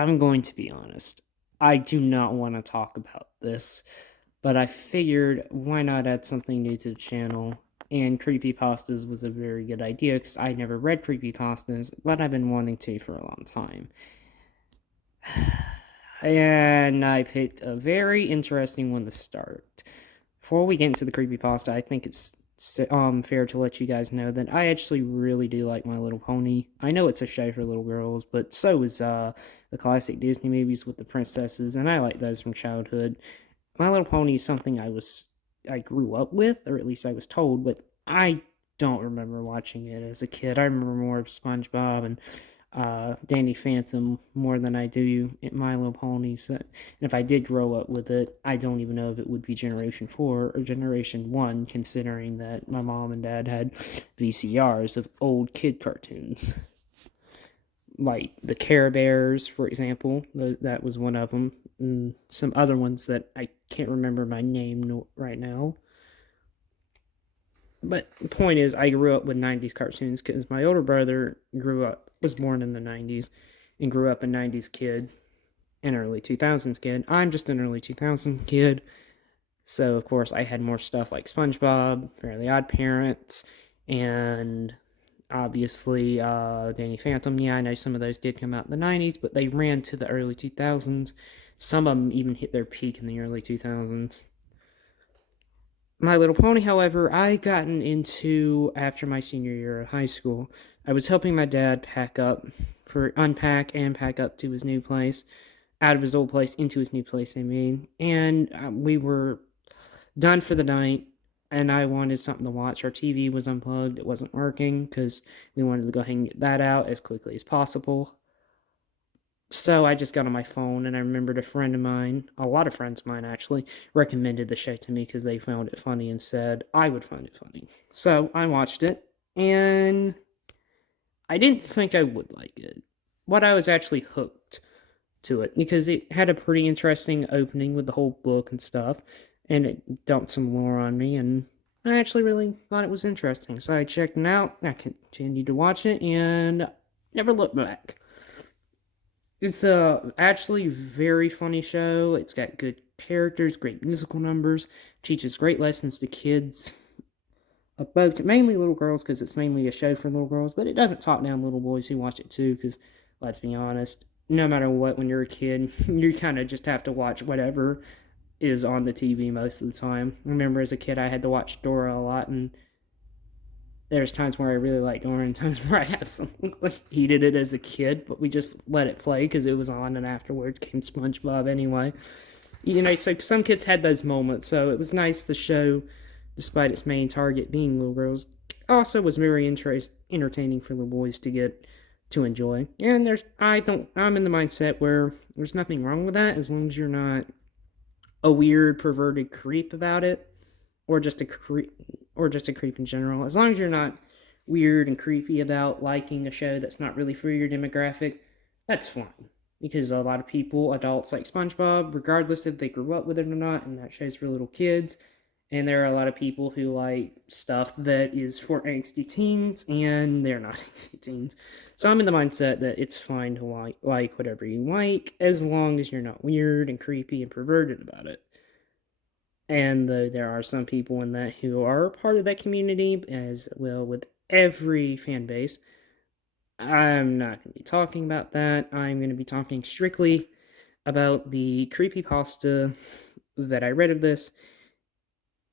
I'm going to be honest. I do not want to talk about this, but I figured why not add something new to the channel? And creepypastas was a very good idea because I never read creepypastas, but I've been wanting to for a long time. And I picked a very interesting one to start. Before we get into the creepypasta, I think it's fair to let you guys know that I actually really do like My Little Pony. I know it's a show for little girls, but so is the classic Disney movies with the princesses, and I like those from childhood. My Little Pony is something I grew up with, or at least I was told, but I don't remember watching it as a kid. I remember more of SpongeBob and Danny Phantom more than I do My Little Pony. So, and if I did grow up with it, I don't even know if it would be Generation 4 or Generation 1, considering that my mom and dad had VCRs of old kid cartoons. Like the Care Bears, for example, that was one of them. And some other ones that I can't remember my name right now. But the point is, I grew up with 90s cartoons because my older brother was born in the 90s and grew up a 90s kid, an early 2000s kid. I'm just an early 2000s kid. So, of course, I had more stuff like SpongeBob, Fairly Odd Parents, and obviously Danny Phantom. Yeah, I know some of those did come out in the 90s, but they ran to the early 2000s. Some of them even hit their peak in the early 2000s. My Little Pony, however, I gotten into after my senior year of high school. I was helping my dad unpack and pack up to his new place, out of his old place into his new place, I mean. And we were done for the night, and I wanted something to watch. Our TV was unplugged, it wasn't working because we wanted to go ahead and get that out as quickly as possible. So I just got on my phone, and I remembered a lot of friends of mine actually, recommended the show to me because they found it funny and said I would find it funny. So I watched it, and I didn't think I would like it. But I was actually hooked to it because it had a pretty interesting opening with the whole book and stuff, and it dumped some lore on me, and I actually really thought it was interesting. So I checked it out, I continued to watch it, and never looked back. It's a actually very funny show. It's got good characters, great musical numbers, teaches great lessons to kids, both mainly little girls because it's mainly a show for little girls, but it doesn't talk down little boys who watch it too. Because let's be honest, no matter what, when you're a kid, you kind of just have to watch whatever is on the TV most of the time. I remember as a kid, I had to watch Dora a lot, and there's times where I really liked Dora and times where I absolutely hated it as a kid, but we just let it play because it was on, and afterwards came SpongeBob anyway. So some kids had those moments, so it was nice the show, despite its main target being little girls, also was very entertaining for the boys to get to enjoy. And I'm in the mindset where there's nothing wrong with that as long as you're not a weird perverted creep about it, or just a creep in general. As long as you're not weird and creepy about liking a show that's not really for your demographic, that's fine. Because a lot of people, adults like SpongeBob, regardless if they grew up with it or not, and that show's for little kids. And there are a lot of people who like stuff that is for angsty teens, and they're not angsty teens. So I'm in the mindset that it's fine to like whatever you like, as long as you're not weird and creepy and perverted about it. And though there are some people in that who are part of that community, as well with every fan base, I'm not going to be talking about that. I'm going to be talking strictly about the creepypasta that I read of this.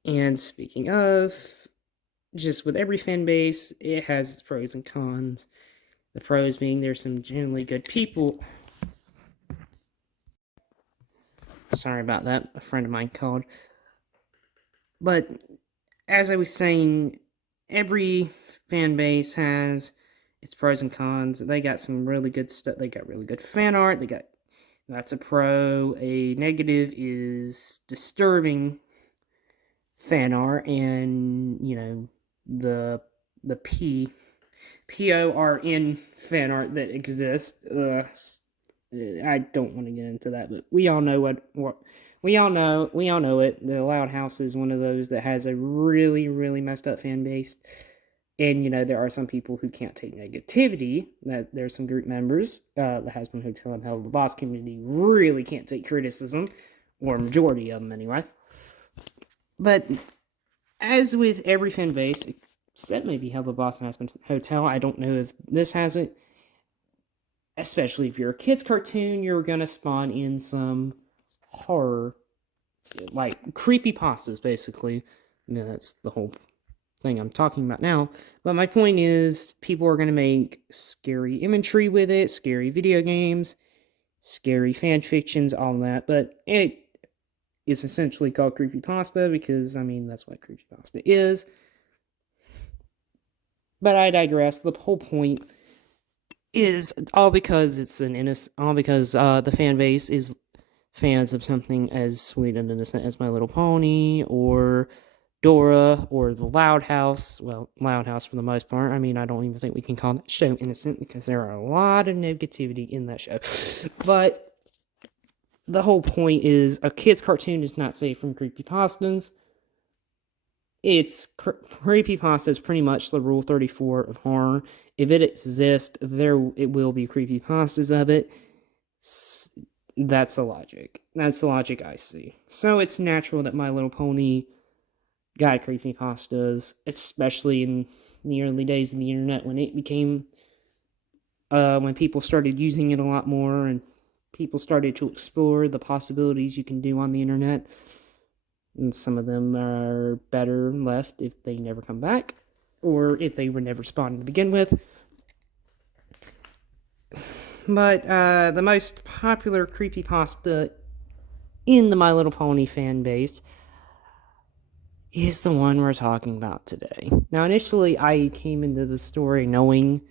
And speaking of, just with every fan base, it has its pros and cons. The pros being there's some generally good people. Sorry about that, a friend of mine called. But as I was saying, every fan base has its pros and cons. They got some really good stuff. They got really good fan art. That's a pro. A negative is disturbing fan art, and the PORN fan art that exists. I don't want to get into that, but we all know what we all know it. The Loud House is one of those that has a really, really messed up fan base. And, there are some people who can't take negativity. That there's some group members, the Hasbin Hotel and Hell of the Boss community really can't take criticism, or majority of them anyway. But as with every fan base, except maybe Hell of the Boss and Hasbin Hotel, I don't know if this has it. Especially if you're a kid's cartoon, you're gonna spawn in some horror, like creepypastas, basically. That's the whole thing I'm talking about now. But my point is, people are going to make scary imagery with it, scary video games, scary fan fictions, all that. But it is essentially called creepypasta because, that's what creepypasta is. But I digress. The whole point is all because it's all because the fan base is fans of something as sweet and innocent as My Little Pony, or Dora, or the Loud House. Well, Loud House for the most part. I don't even think we can call that show innocent because there are a lot of negativity in that show. But the whole point is, a kid's cartoon is not safe from creepypastas. Creepypasta is pretty much the Rule 34 of horror. If it exists, it will be creepypastas of it. That's the logic. That's the logic I see. So it's natural that My Little Pony got creepypastas, especially in the early days of the internet when it became, when people started using it a lot more and people started to explore the possibilities you can do on the internet. And some of them are better left if they never come back, or if they were never spawned to begin with. But the most popular creepypasta in the My Little Pony fan base is the one we're talking about today. Now, initially, I came into the story knowing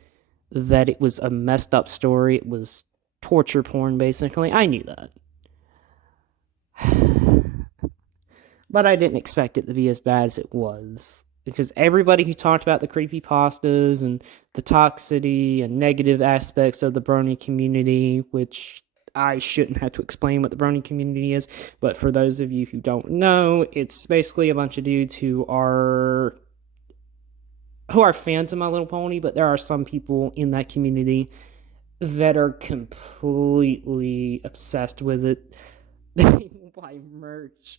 that it was a messed up story. It was torture porn, basically. I knew that. But I didn't expect it to be as bad as it was. Because everybody who talked about the creepypastas and the toxicity and negative aspects of the brony community, which I shouldn't have to explain what the brony community is, but for those of you who don't know, it's basically a bunch of dudes who are fans of My Little Pony, but there are some people in that community that are completely obsessed with it. They buy merch.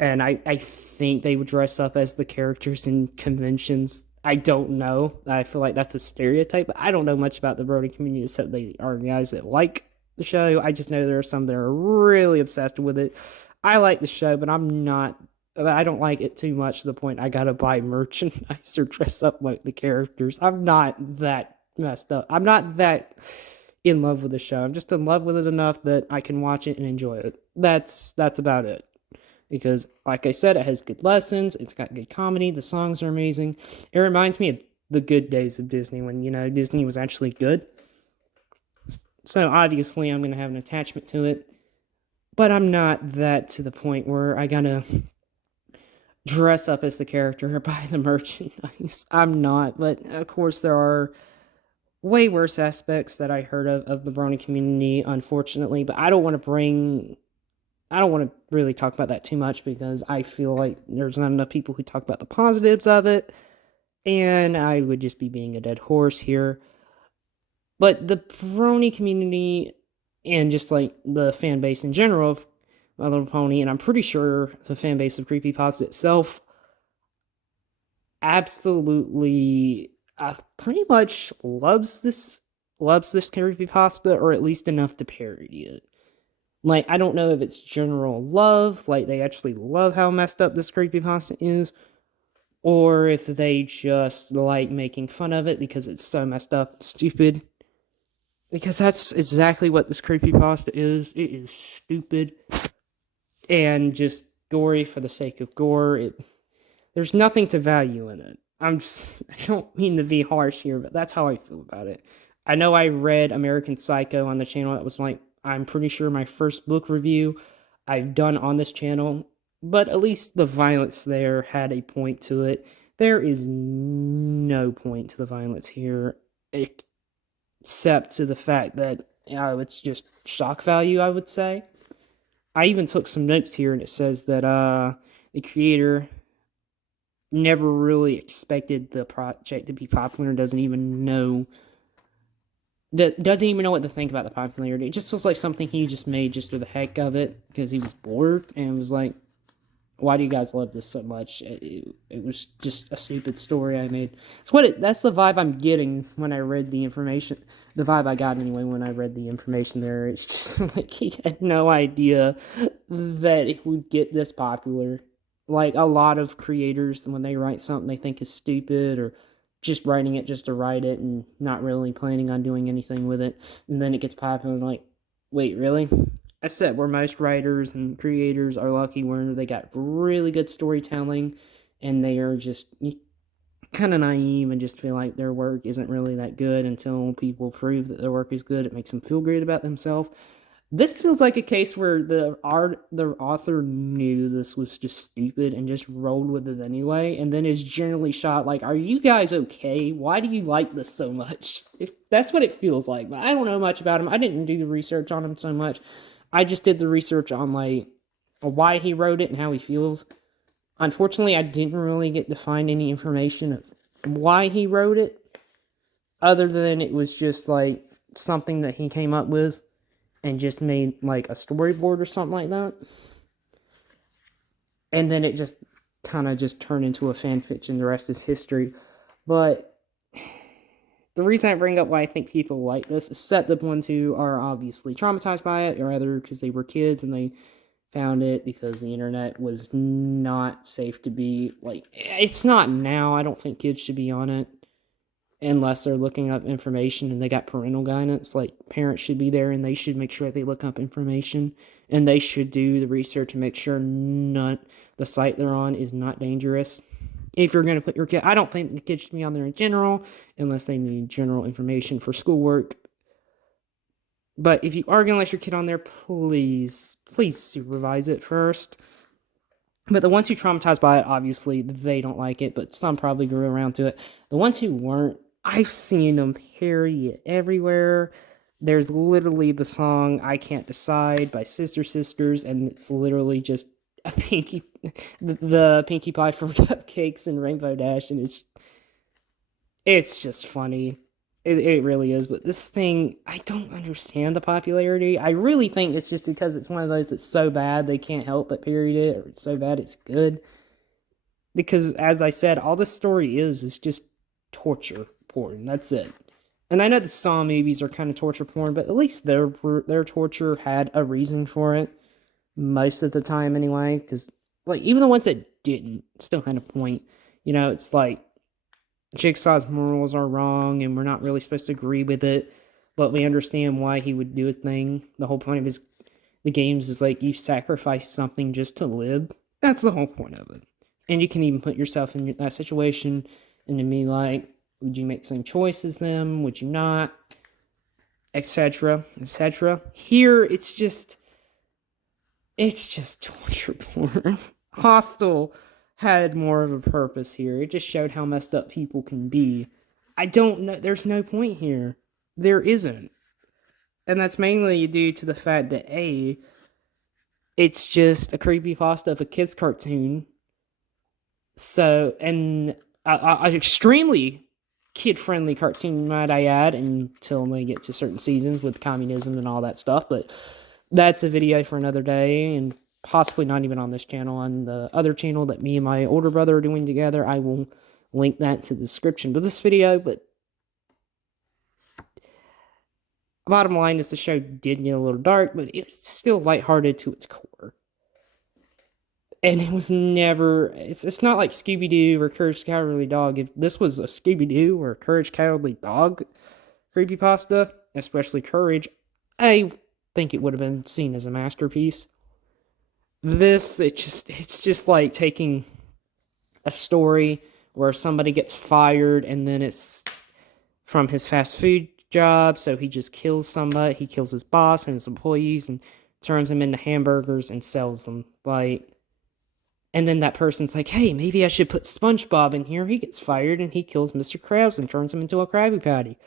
And I think they would dress up as the characters in conventions. I don't know. I feel like that's a stereotype, but I don't know much about the brony community except they are guys that like the show. I just know there are some that are really obsessed with it. I like the show, but I don't like it too much to the point I gotta buy merchandise or dress up like the characters. I'm not that messed up. I'm not that in love with the show. I'm just in love with it enough that I can watch it and enjoy it. That's about it. Because, like I said, it has good lessons, it's got good comedy, the songs are amazing. It reminds me of the good days of Disney, when, Disney was actually good. So, obviously, I'm going to have an attachment to it. But I'm not that to the point where I gotta dress up as the character or buy the merchandise. I'm not. But, of course, there are way worse aspects that I heard of the brony community, unfortunately. But I don't want to really talk about that too much because I feel like there's not enough people who talk about the positives of it, and I would just be being a dead horse here. But the brony community, and just like the fan base in general of My Little Pony, and I'm pretty sure the fan base of creepypasta itself, absolutely pretty much loves this creepypasta, or at least enough to parody it. Like, I don't know if it's general love, like they actually love how messed up this creepypasta is, or if they just like making fun of it because it's so messed up and stupid. Because that's exactly what this creepypasta is. It is stupid and just gory for the sake of gore. There's nothing to value in it. I don't mean to be harsh here, but that's how I feel about it. I know I read American Psycho on the channel. That was like, I'm pretty sure, my first book review I've done on this channel, but at least the violence there had a point to it. There is no point to the violence here, except to the fact that it's just shock value, I would say. I even took some notes here, and it says that the creator never really expected the project to be popular, doesn't even know what to think about the popularity. It just feels like something he just made just for the heck of it because he was bored and was like, why do you guys love this so much? It was just a stupid story I made. That's the vibe I'm getting when I read the information. The vibe I got anyway when I read the information there. It's just like he had no idea that it would get this popular. Like a lot of creators, when they write something they think is stupid or just writing it just to write it and not really planning on doing anything with it, and then it gets popular and like, wait, really? I said where most writers and creators are lucky where they got really good storytelling and they are just kind of naive and just feel like their work isn't really that good until people prove that their work is good. It makes them feel good about themselves. This feels like a case where the author knew this was just stupid and just rolled with it anyway, and then is generally shot like, "Are you guys okay? Why do you like this so much?" If that's what it feels like. But I don't know much about him. I didn't do the research on him so much. I just did the research on like why he wrote it and how he feels. Unfortunately, I didn't really get to find any information of why he wrote it, other than it was just like something that he came up with and just made like a storyboard or something like that. And then it just kind of just turned into a fan fiction. The rest is history. But the reason I bring up why I think people like this is set the ones who are obviously traumatized by it, or either because they were kids and they found it because the internet was not safe to be like. It's not now. I don't think kids should be on it unless they're looking up information and they got parental guidance. Like, parents should be there and they should make sure they look up information and they should do the research and make sure the site they're on is not dangerous. If you're going to put your kid, I don't think the kids should be on there in general unless they need general information for schoolwork. But if you are going to let your kid on there, please supervise it first. But the ones who traumatized by it, obviously, they don't like it, but some probably grew around to it. The ones who weren't, I've seen them parody it everywhere. There's literally the song I Can't Decide by Sister Sisters, and it's literally just a the Pinkie Pie from Cupcakes and Rainbow Dash, and it's just funny. It really is. But this thing, I don't understand the popularity. I really think it's just because it's one of those that's so bad they can't help but parody it, or it's so bad it's good. Because, as I said, all this story is just torture porn. That's it. And I know the Saw movies are kind of torture porn, but at least their torture had a reason for it. Most of the time, anyway. Because, like, even the ones that didn't still had a point. You know, it's like Jigsaw's morals are wrong and we're not really supposed to agree with it, but we understand why he would do a thing. The whole point of the games is like you sacrifice something just to live. That's the whole point of it. And you can even put yourself in that situation and then be like, would you make the same choice as them? Would you not? Etc. Etc. Here it's just torture porn. Hostile had more of a purpose here. It just showed how messed up people can be. I don't know. There's no point here. There isn't. And that's mainly due to the fact that it's just a creepypasta of a kid's cartoon. So, and an extremely kid-friendly cartoon, might I add, until they get to certain seasons with communism and all that stuff. But that's a video for another day, and possibly not even on this channel, on the other channel that me and my older brother are doing together. I will link that to the description of this video. But bottom line is the show did get a little dark, but it's still lighthearted to its core. And it was never, it's not like Scooby-Doo or Courage the Cowardly Dog. If this was a Scooby-Doo or Courage Cowardly Dog creepypasta, especially Courage, I think it would have been seen as a masterpiece. This, it's just like taking a story where somebody gets fired and then it's from his fast food job, so he just kills somebody. He kills his boss and his employees and turns them into hamburgers and sells them. Like, and then that person's like, hey, maybe I should put SpongeBob in here. He gets fired and he kills Mr. Krabs and turns him into a Krabby Patty.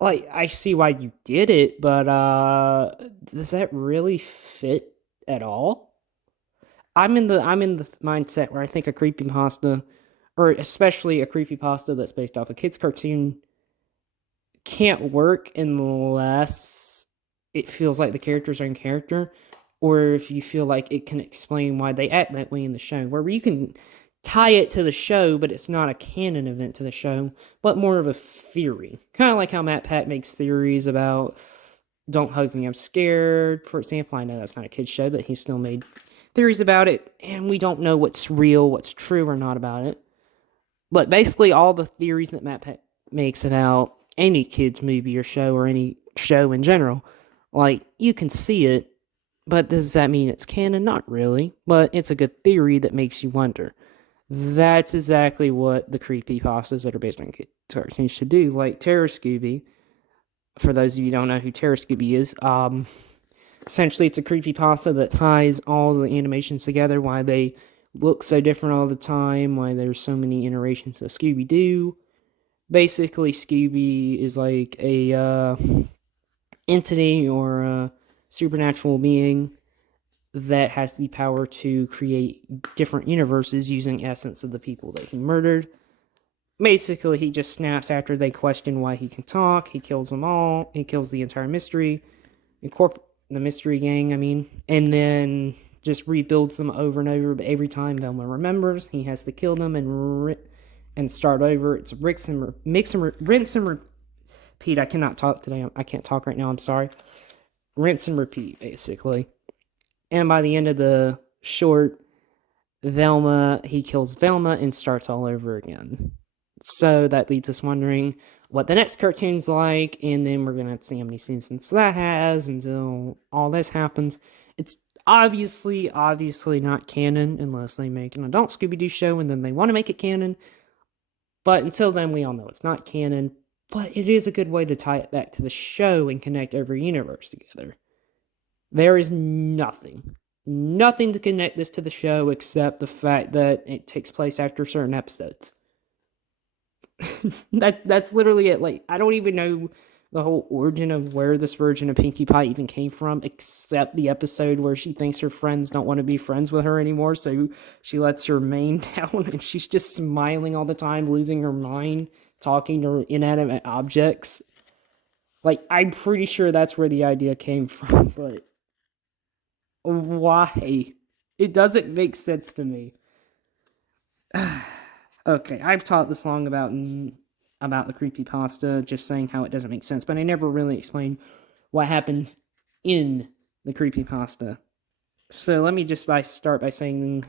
Like, I see why you did it, but does that really fit at all? I'm in the mindset where I think a creepypasta, or especially a creepypasta that's based off a kid's cartoon, can't work unless it feels like the characters are in character, or if you feel like it can explain why they act that way in the show, where you can tie it to the show, but it's not a canon event to the show, but more of a theory. Kind of like how Matt Pat makes theories about Don't Hug Me, I'm Scared, for example. I know that's not a kid's show, but he still made theories about it, and we don't know what's real, what's true or not about it. But basically, all the theories that Matt Pat makes about any kids' movie or show, or any show in general, like, you can see it, but does that mean it's canon? Not really, but it's a good theory that makes you wonder. That's exactly what the creepypastas that are based on cartoons should do. Like Terror Scooby, for those of you who don't know who Terror Scooby is, essentially it's a creepypasta that ties all the animations together, why they look so different all the time, why there's so many iterations of Scooby-Doo. Basically, Scooby is like a entity or a supernatural being that has the power to create different universes using essence of the people that he murdered. Basically, he just snaps after they question why he can talk. He kills them all. He kills the entire mystery, the mystery gang, and then just rebuilds them over and over. But every time Velma remembers, he has to kill them and start over. It's rinse and repeat. I cannot talk today. I can't talk right now. I'm sorry. Rinse and repeat, basically. And by the end of the short, he kills Velma and starts all over again. So that leaves us wondering what the next cartoon's like, and then we're gonna see how many seasons that has until all this happens. It's obviously not canon unless they make an adult Scooby-Doo show and then they want to make it canon. But until then, we all know it's not canon. But it is a good way to tie it back to the show and connect every universe together. There is nothing to connect this to the show except the fact that it takes place after certain episodes. That's literally it. Like, I don't even know the whole origin of where this version of Pinkie Pie even came from, except the episode where she thinks her friends don't want to be friends with her anymore, so she lets her mane down and she's just smiling all the time, losing her mind, talking to inanimate objects. Like, I'm pretty sure that's where the idea came from, but why? It doesn't make sense to me. Okay, I've talked this long about the creepypasta, just saying how it doesn't make sense, but I never really explained what happens in the creepypasta. So let me just start by saying,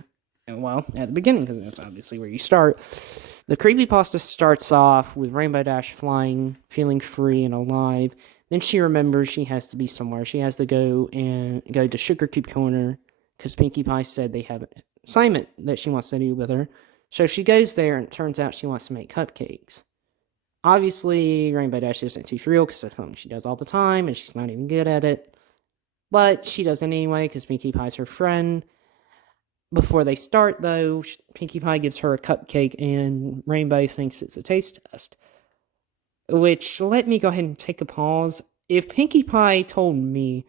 well, at the beginning, because that's obviously where you start. The creepypasta starts off with Rainbow Dash flying, feeling free and alive. Then she remembers she has to be somewhere. She has to go to Sugar Cube Corner, because Pinkie Pie said they have an assignment that she wants to do with her. So she goes there, and it turns out she wants to make cupcakes. Obviously, Rainbow Dash isn't too real, because it's something she does all the time, and she's not even good at it. But she does it anyway, because Pinkie Pie's her friend. Before they start, though, Pinkie Pie gives her a cupcake, and Rainbow thinks it's a taste test. Which, let me go ahead and take a pause. If Pinkie Pie told me,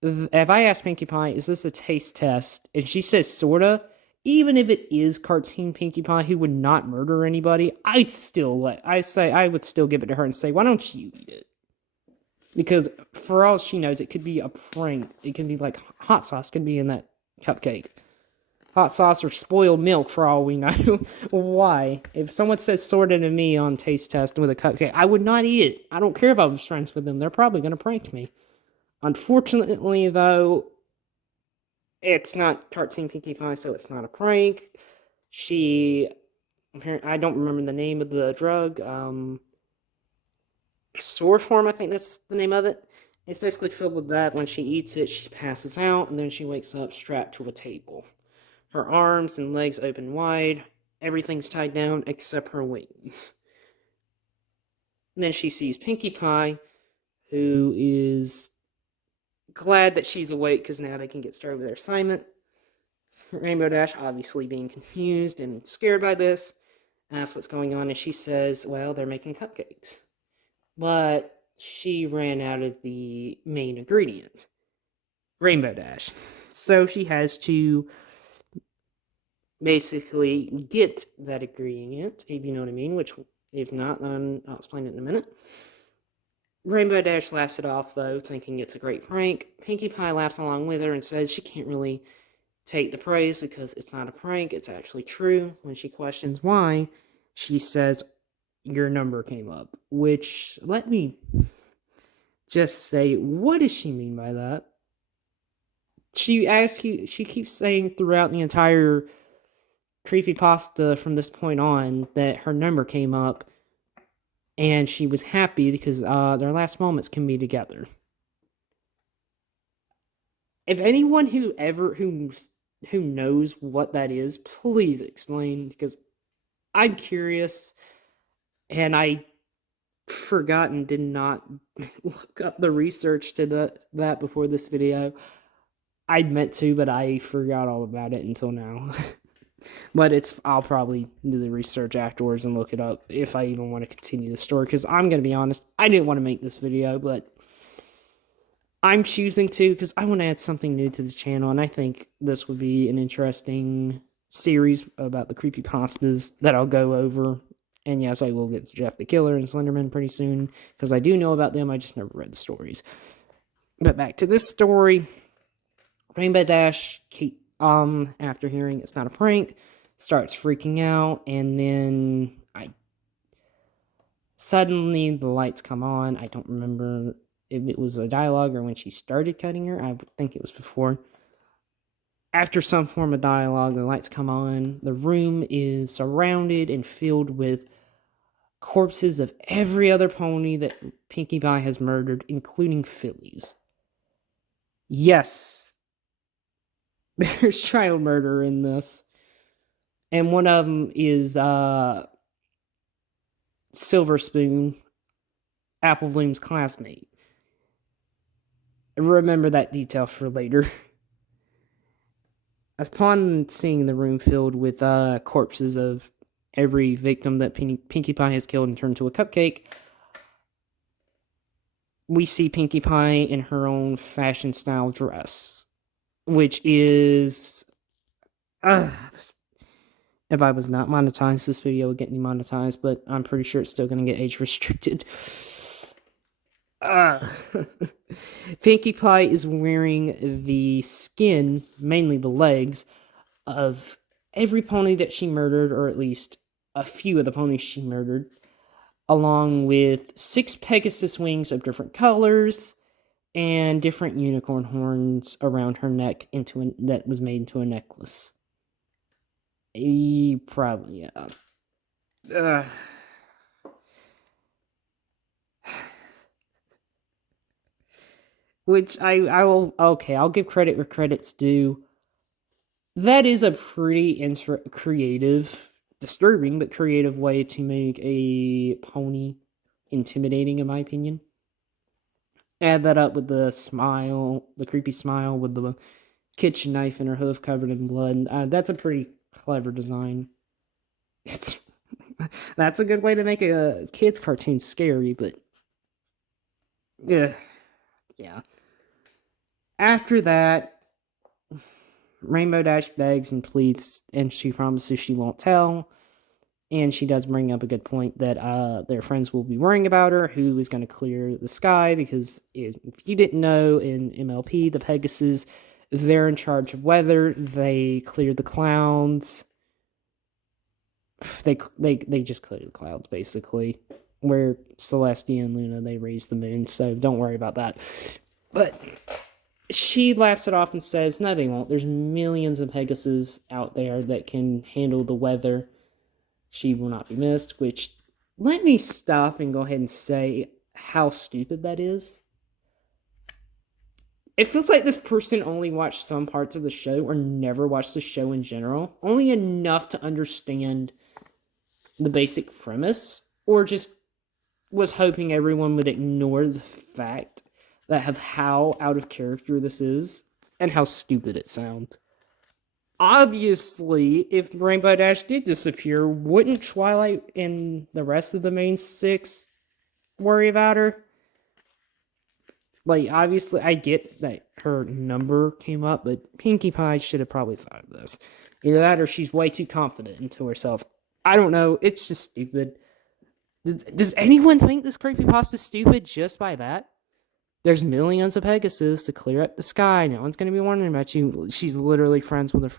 if I asked Pinkie Pie, is this a taste test? And she says, sorta. Even if it is cartoon Pinkie Pie who would not murder anybody, I would still give it to her and say, why don't you eat it? Because for all she knows, it could be a prank. It could be like hot sauce could be in that cupcake. Hot sauce or spoiled milk for all we know. Why? If someone says sorta to me on taste test with a cupcake, I would not eat it. I don't care if I was friends with them. They're probably going to prank me. Unfortunately, though, it's not cartoon Pinkie Pie, so it's not a prank. I don't remember the name of the drug. Soroform, I think that's the name of it. It's basically filled with that. When she eats it, she passes out, and then she wakes up strapped to a table. Her arms and legs open wide. Everything's tied down except her wings. And then she sees Pinkie Pie, who is glad that she's awake because now they can get started with their assignment. Rainbow Dash, obviously being confused and scared by this, asks what's going on, and she says, well, they're making cupcakes. But she ran out of the main ingredient, Rainbow Dash. So she has to basically get that ingredient, if you know what I mean, which, if not, then I'll explain it in a minute. Rainbow Dash laughs it off, though, thinking it's a great prank. Pinkie Pie laughs along with her and says she can't really take the praise because it's not a prank, it's actually true. When she questions why, she says, your number came up. Which, let me just say, what does she mean by that? She keeps saying throughout the entire creepypasta from this point on that her number came up and she was happy because their last moments can be together. If anyone who knows what that is, please explain, because I'm curious and I forgot and did not look up the research to that before this video. I meant to, but I forgot all about it until now. But I'll probably do the research afterwards and look it up if I even want to continue the story, because I'm going to be honest, I didn't want to make this video, but I'm choosing to because I want to add something new to the channel, and I think this would be an interesting series about the creepypastas that I'll go over. And yes, I will get to Jeff the Killer and Slenderman pretty soon, because I do know about them, I just never read the stories. But back to this story. Rainbow Dash, after hearing it's not a prank, starts freaking out, and then suddenly the lights come on. I don't remember if it was a dialogue or when she started cutting her. I think it was before. After some form of dialogue, the lights come on. The room is surrounded and filled with corpses of every other pony that Pinkie Pie has murdered, including fillies. Yes, there's child murder in this. And one of them is Silver Spoon, Apple Bloom's classmate. Remember that detail for later. Upon seeing the room filled with corpses of every victim that Pinkie Pie has killed and turned to a cupcake, we see Pinkie Pie in her own fashion style dress, which is... if I was not monetized, this video would get me monetized, but I'm pretty sure it's still going to get age restricted. Pinkie Pie is wearing the skin, mainly the legs, of every pony that she murdered, or at least a few of the ponies she murdered, along with 6 Pegasus wings of different colors and different unicorn horns around her neck that was made into a necklace. Probably, yeah. Which I'll give credit where credit's due. That is a pretty creative, disturbing, but creative way to make a pony intimidating, in my opinion. Add that up with the smile, the creepy smile with the kitchen knife in her hoof covered in blood. That's a pretty clever design. That's a good way to make a kid's cartoon scary, but yeah. After that, Rainbow Dash begs and pleads, and she promises she won't tell. And she does bring up a good point that their friends will be worrying about her, who is going to clear the sky, because if you didn't know, in MLP, the Pegasus, they're in charge of weather. They clear the clouds. They just clear the clouds, basically. Where Celestia and Luna, they raise the moon, so don't worry about that. But she laughs it off and says, no, they won't. There's millions of Pegasus out there that can handle the weather. She will not be missed, which, let me stop and go ahead and say how stupid that is. It feels like this person only watched some parts of the show or never watched the show in general. Only enough to understand the basic premise, or just was hoping everyone would ignore the fact that of how out of character this is and how stupid it sounds. Obviously, if Rainbow Dash did disappear, wouldn't Twilight and the rest of the main 6 worry about her? Like, obviously, I get that her number came up, but Pinkie Pie should have probably thought of this. Either that or she's way too confident into herself. I don't know. It's just stupid. Does anyone think this creepypasta is stupid just by that? There's millions of Pegasus to clear up the sky. No one's going to be wondering about you. She's literally friends with the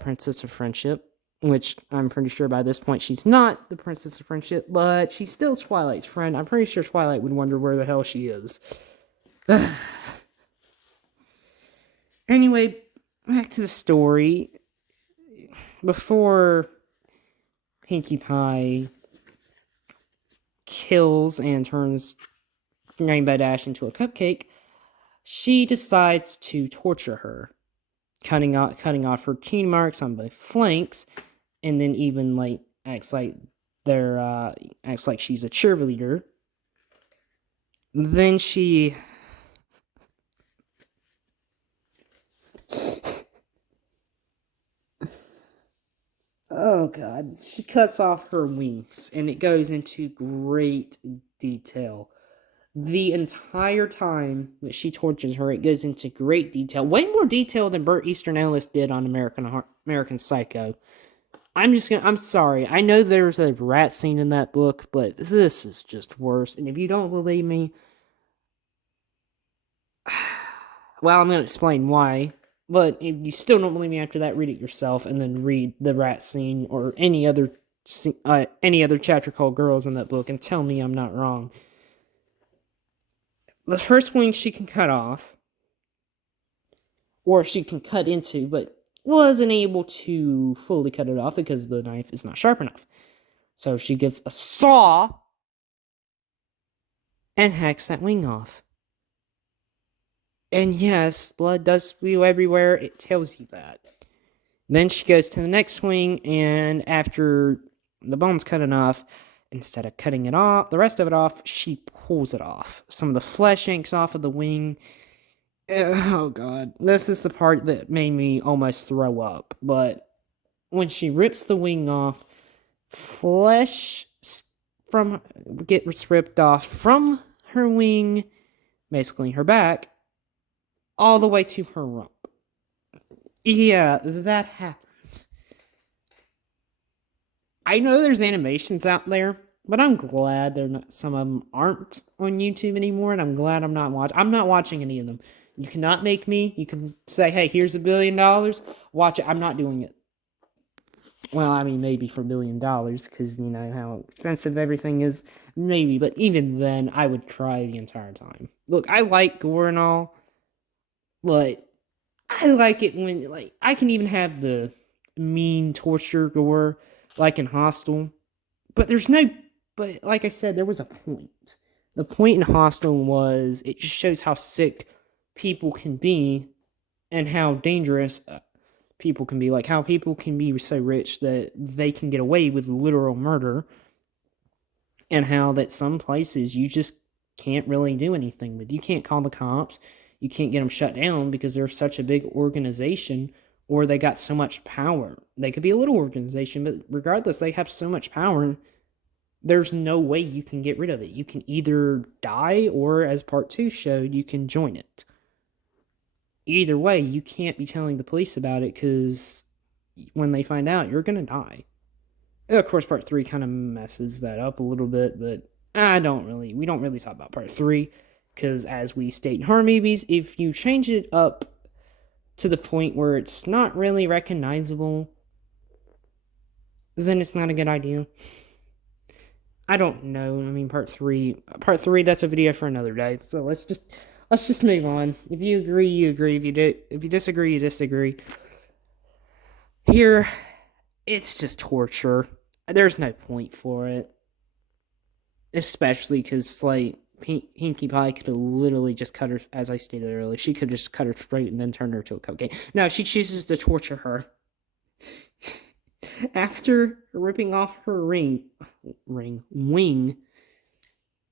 Princess of Friendship, which I'm pretty sure by this point she's not the Princess of Friendship, but she's still Twilight's friend. I'm pretty sure Twilight would wonder where the hell she is. Anyway, back to the story. Before Pinkie Pie kills and turns Rainbow Dash into a cupcake, she decides to torture her, cutting off her key marks on both flanks, and then even acts like she's a cheerleader. Then she oh god, she cuts off her wings, and it goes into great detail. The entire time that she tortures her, it goes into great detail, way more detail than Burt Easton Ellis did on American Psycho. I'm sorry. I know there's a rat scene in that book, but this is just worse. And if you don't believe me, well, I'm going to explain why. But if you still don't believe me after that, read it yourself, and then read the rat scene or any other chapter called Girls in that book, and tell me I'm not wrong. The first wing she can cut off, or she can cut into, but wasn't able to fully cut it off because the knife is not sharp enough. So she gets a saw and hacks that wing off. And yes, blood does spew everywhere. It tells you that. Then she goes to the next wing, and after the bone's cut off, instead of cutting it off, the rest of it off, she pulls it off. Some of the flesh yanks off of the wing. Oh god, this is the part that made me almost throw up. But when she rips the wing off, flesh gets ripped off from her wing, basically her back, all the way to her rump. Yeah, that happens. I know there's animations out there, but I'm glad some of them aren't on YouTube anymore, and I'm glad I'm not watching any of them. You cannot make me. You can say, hey, here's $1 billion. Watch it. I'm not doing it. Well, I mean, maybe for $1 billion, because you know how expensive everything is. Maybe, but even then, I would cry the entire time. Look, I like gore and all, but I like it when, I can even have the mean torture gore, like in Hostel. But like I said, there was a point. The point in Hostel was, it just shows how sick people can be and how dangerous people can be. Like, how people can be so rich that they can get away with literal murder, and how that some places you just can't really do anything with. You can't call the cops. You can't get them shut down because they're such a big organization, or they got so much power. They could be a little organization, but regardless, they have so much power, there's no way you can get rid of it. You can either die, or as part 2 showed, you can join it. Either way, you can't be telling the police about it, because when they find out, you're going to die. Of course, part 3 kind of messes that up a little bit, but we don't really talk about part 3, because as we state in horror movies, if you change it up to the point where it's not really recognizable, then it's not a good idea. I don't know. I mean, part 3, that's a video for another day. So let's just move on. If you agree, you agree. If you disagree, you disagree. Here, it's just torture. There's no point for it. Especially because, Pinkie Pie could have literally just cut her, as I stated earlier. She could have just cut her throat and then turned her into a cupcake. No, she chooses to torture her. After ripping off her wing,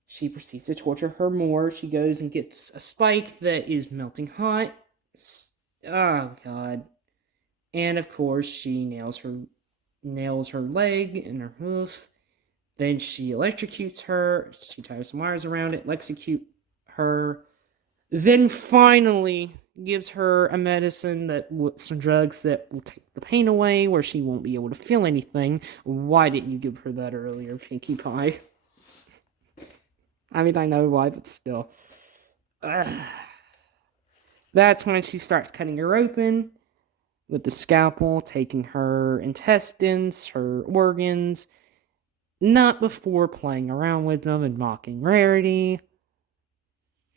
she proceeds to torture her more. She goes and gets a spike that is melting hot. Oh god. And of course, she nails her leg and her hoof. Then she electrocutes her. She ties some wires around it, electrocute her. Then finally gives her a medicine some drugs that will take the pain away, where she won't be able to feel anything. Why didn't you give her that earlier, Pinkie Pie? I mean, I know why, but still. That's when she starts cutting her open with the scalpel, taking her intestines, her organs, not before playing around with them and mocking Rarity,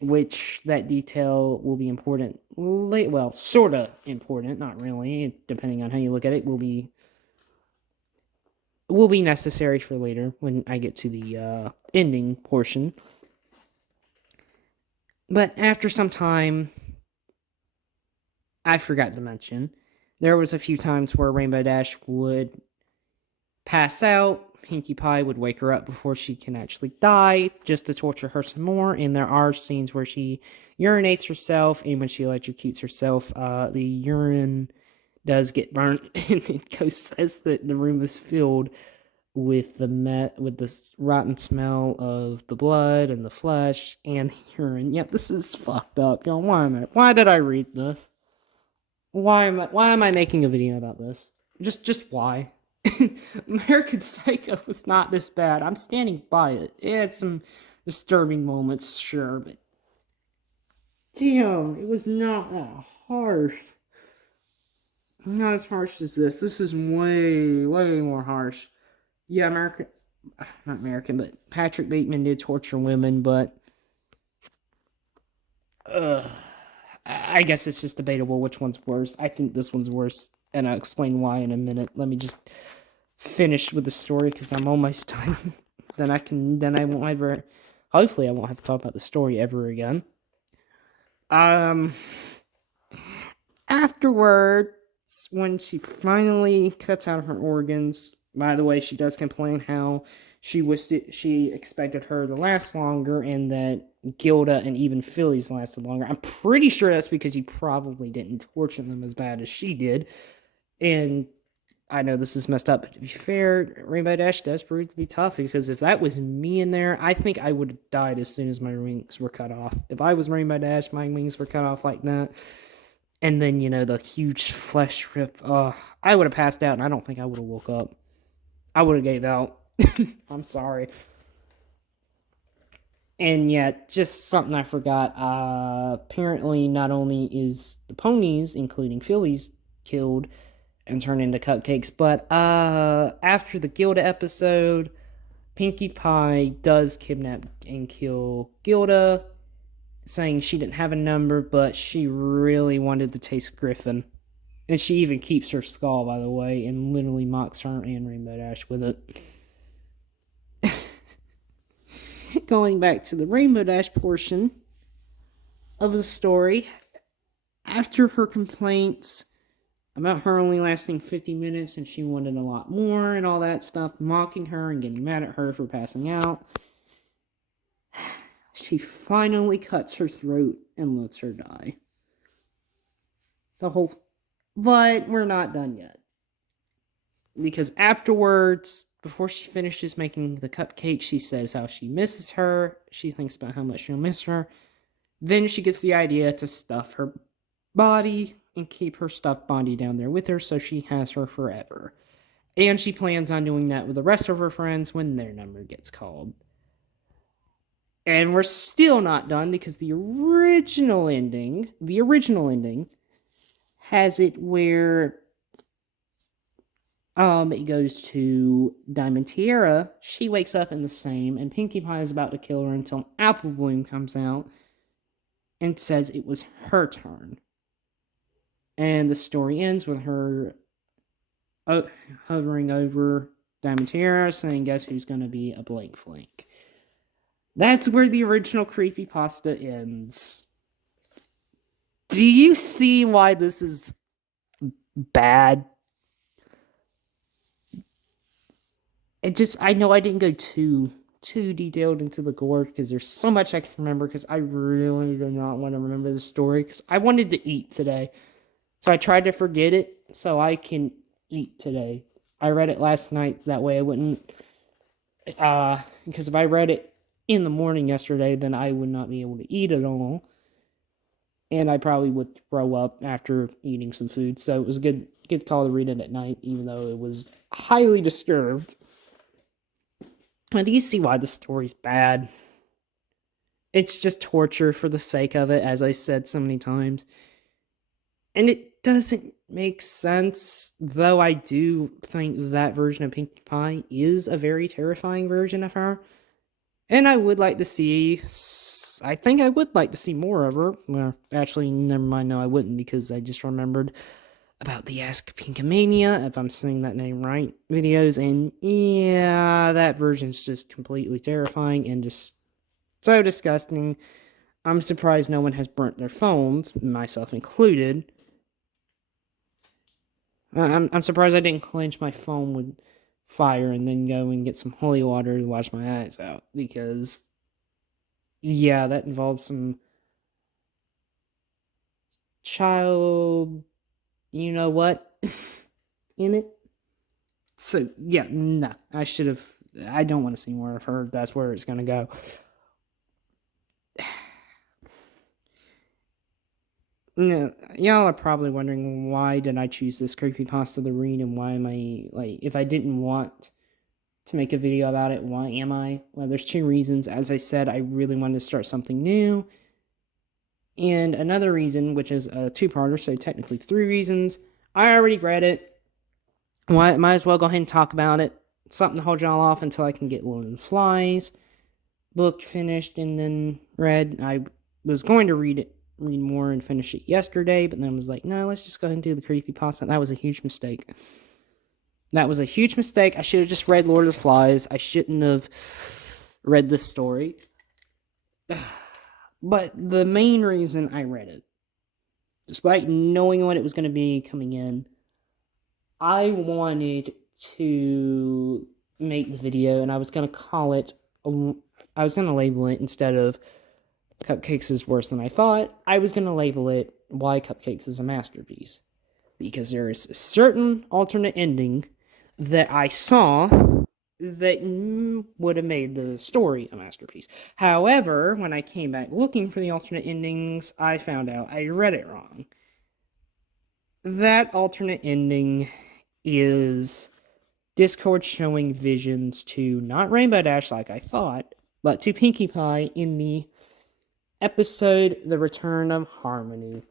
which that detail will be important. Well, sort of important, not really, depending on how you look at it, will be necessary for later when I get to the ending portion. But after some time, I forgot to mention, there was a few times where Rainbow Dash would pass out. Pinkie Pie would wake her up before she can actually die, just to torture her some more. And there are scenes where she urinates herself, and when she electrocutes herself, the urine does get burnt, and it says that the room is filled with the rotten smell of the blood and the flesh and the urine. Yeah, this is fucked up, y'all. Why did I read this? Why am I making a video about this? Just why? American Psycho was not this bad. I'm standing by it. It had some disturbing moments, sure, but damn, it was not that harsh. Not as harsh as this. This is way, way more harsh. Yeah, not American, but Patrick Bateman did torture women, but I guess it's just debatable which one's worse. I think this one's worse, and I'll explain why in a minute. Let me just finish with the story because I'm almost done. Then I won't ever. Hopefully, I won't have to talk about the story ever again. Afterwards, when she finally cuts out her organs, by the way, she does complain how she expected her to last longer, and that Gilda and even Philly's lasted longer. I'm pretty sure that's because you probably didn't torture them as bad as she did. And I know this is messed up, but to be fair, Rainbow Dash does prove to be tough, because if that was me in there, I think I would have died as soon as my wings were cut off. If I was Rainbow Dash, my wings were cut off like that, and then, the huge flesh rip, I would have passed out, and I don't think I would have woke up. I would have gave out. I'm sorry. And yet, just something I forgot, apparently not only is the ponies, including Philly's, killed and turned into cupcakes, but after the Gilda episode, Pinkie Pie does kidnap and kill Gilda, saying she didn't have a number, but she really wanted to taste Griffin. And she even keeps her skull, by the way, and literally mocks her and Rainbow Dash with it. Going back to the Rainbow Dash portion of the story, after her complaints about her only lasting 50 minutes and she wanted a lot more and all that stuff, mocking her and getting mad at her for passing out, she finally cuts her throat and lets her die. But we're not done yet. Because afterwards, before she finishes making the cupcake, she says how she misses her. She thinks about how much she'll miss her. Then she gets the idea to stuff her body and keep her stuffed body down there with her, so she has her forever. And she plans on doing that with the rest of her friends when their number gets called. And we're still not done, because the original ending has it where it goes to Diamond Tiara. She wakes up in the same, and Pinkie Pie is about to kill her until Apple Bloom comes out and says it was her turn. And the story ends with her hovering over Diamond Tiara, saying, "Guess who's going to be a blank flank?" That's where the original creepypasta ends. Do you see why this is bad? I know I didn't go too detailed into the gore, because there's so much I can remember, because I really do not want to remember the story, because I wanted to eat today. So I tried to forget it so I can eat today. I read it last night, that way I wouldn't, because if I read it in the morning yesterday, then I would not be able to eat at all. and I probably would throw up after eating some food. So it was a good call to read it at night, even though it was highly disturbed. And you see why the story's bad. It's just torture for the sake of it, as I said so many times. And it doesn't make sense, though I do think that version of Pinkie Pie is a very terrifying version of her. And I would like to see, I think I would like to see more of her. Well, actually, never mind, no, I wouldn't, because I just remembered about the Ask Pinkamania, if I'm saying that name right, videos, and yeah, that version's just completely terrifying and just so disgusting. I'm surprised no one has burnt their phones, myself included. I'm surprised I didn't clench my phone with fire and then go and get some holy water to wash my eyes out, because yeah, that involves some child, you know what, in it. So yeah, no, I don't want to see more of her. That's where it's gonna go. Y'all are probably wondering, why did I choose this creepypasta to read, and why am I, like, if I didn't want to make a video about it, why am I? Well, there's two reasons. As I said, I really wanted to start something new. And another reason, which is a two-parter, so technically three reasons. I already read it. Might as well go ahead and talk about it. Something to hold y'all off until I can get Lord of the Flies book finished and then read. I was going to read more and finish it yesterday, but then was like, no, let's just go ahead and do the creepypasta. That was a huge mistake. I should have just read Lord of the Flies. I shouldn't have read this story. But the main reason I read it, despite knowing what it was going to be coming in, I wanted to make the video, and I was going to call it, I was going to label it, instead of Cupcakes is Worse Than I Thought, I was going to label it Why Cupcakes is a Masterpiece. Because there is a certain alternate ending that I saw that would have made the story a masterpiece. However, when I came back looking for the alternate endings, I found out I read it wrong. That alternate ending is Discord showing visions to not Rainbow Dash like I thought, but to Pinkie Pie in the episode The Return of Harmony.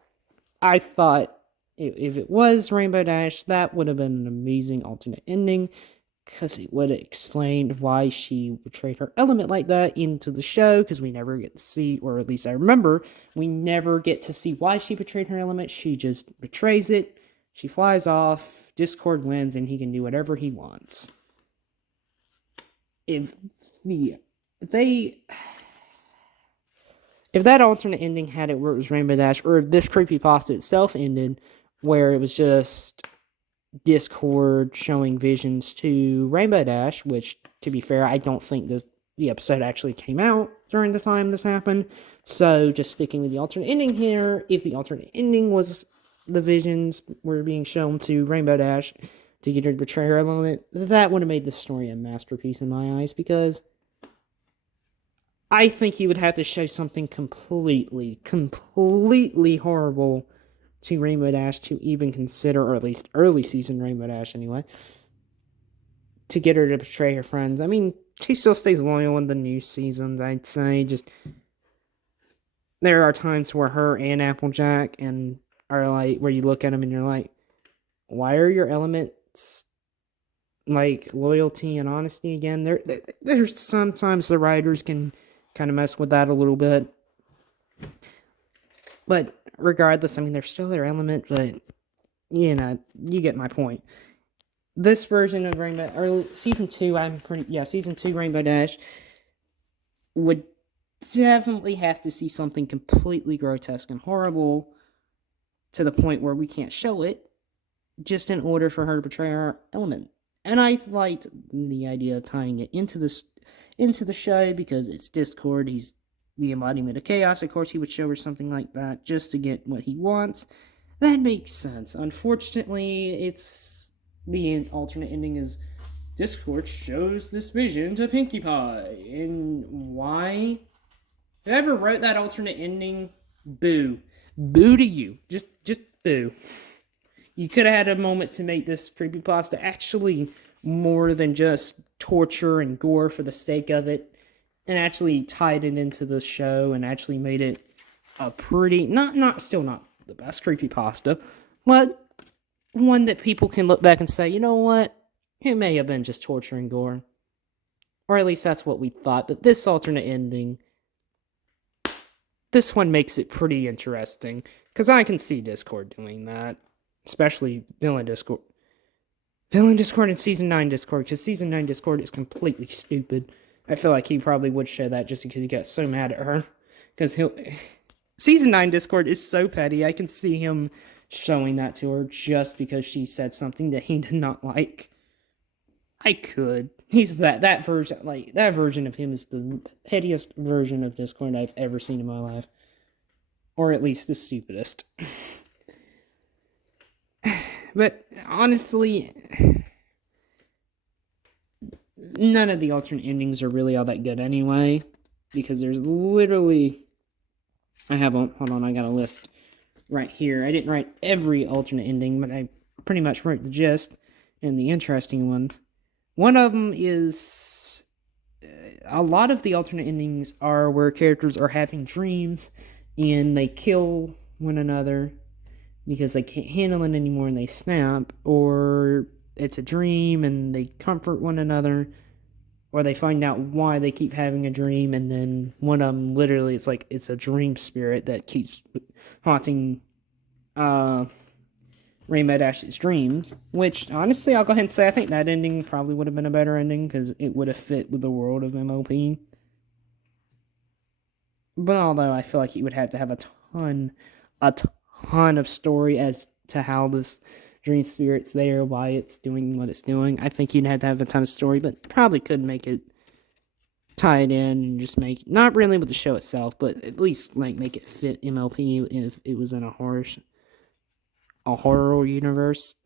I thought if it was Rainbow Dash, that would have been an amazing alternate ending, because it would have explained why she betrayed her element like that into the show, because we never get to see, or at least I remember, we never get to see why she betrayed her element. She just betrays it, she flies off, Discord wins, and he can do whatever he wants. If that alternate ending had it where it was Rainbow Dash, or if this creepypasta itself ended where it was just Discord showing visions to Rainbow Dash, which, to be fair, I don't think the episode actually came out during the time this happened, so just sticking with the alternate ending here, if the alternate ending was the visions were being shown to Rainbow Dash to get her to betray her element, that would have made the story a masterpiece in my eyes, because I think he would have to show something completely horrible to Rainbow Dash to even consider, or at least early season Rainbow Dash anyway, to get her to betray her friends. I mean, she still stays loyal in the new seasons, I'd say. Just, there are times where her and Applejack are like, where you look at them and you're like, why are your elements like loyalty and honesty again? There's sometimes the writers can kind of mess with that a little bit. But regardless, I mean, they're still their element, but, you know, you get my point. This version of Rainbow, or Season 2, Season 2 Rainbow Dash would definitely have to see something completely grotesque and horrible to the point where we can't show it, just in order for her to betray her element. And I liked the idea of tying it into the show, because it's Discord, he's the embodiment of chaos. Of course, he would show her something like that just to get what he wants. That makes sense. Unfortunately, it's the alternate ending is Discord shows this vision to Pinkie Pie. And why? Whoever wrote that alternate ending, boo. Boo to you. Just boo. You could have had a moment to make this creepypasta actually more than just torture and gore for the sake of it, and actually tied it into the show and actually made it a pretty still not the best creepypasta, but one that people can look back and say, you know what? It may have been just torture and gore. Or at least that's what we thought, but this alternate ending, this one makes it pretty interesting. Because I can see Discord doing that. Especially Villain Discord. Villain Discord and Season 9 Discord, because Season 9 Discord is completely stupid. I feel like he probably would share that just because he got so mad at her. Because Season 9 Discord is so petty, I can see him showing that to her just because she said something that he did not like. I could. He's that version, like, that version of him is the pettiest version of Discord I've ever seen in my life. Or at least the stupidest. But honestly, none of the alternate endings are really all that good anyway. Because there's literally... hold on, I got a list right here. I didn't write every alternate ending, but I pretty much wrote the gist and the interesting ones. One of them is... a lot of the alternate endings are where characters are having dreams and they kill one another because they can't handle it anymore and they snap, or it's a dream and they comfort one another, or they find out why they keep having a dream, and then one of them literally it's a dream spirit that keeps haunting Rainbow Dash's dreams, which honestly I'll go ahead and say I think that ending probably would have been a better ending because it would have fit with the world of MLP. But although I feel like you would have to have a ton of story as to how this dream spirit's there, why it's doing what it's doing. I think you'd have to have a ton of story, but probably could make it tie it in and just make, not really with the show itself, but at least like make it fit MLP if it was in a horror universe.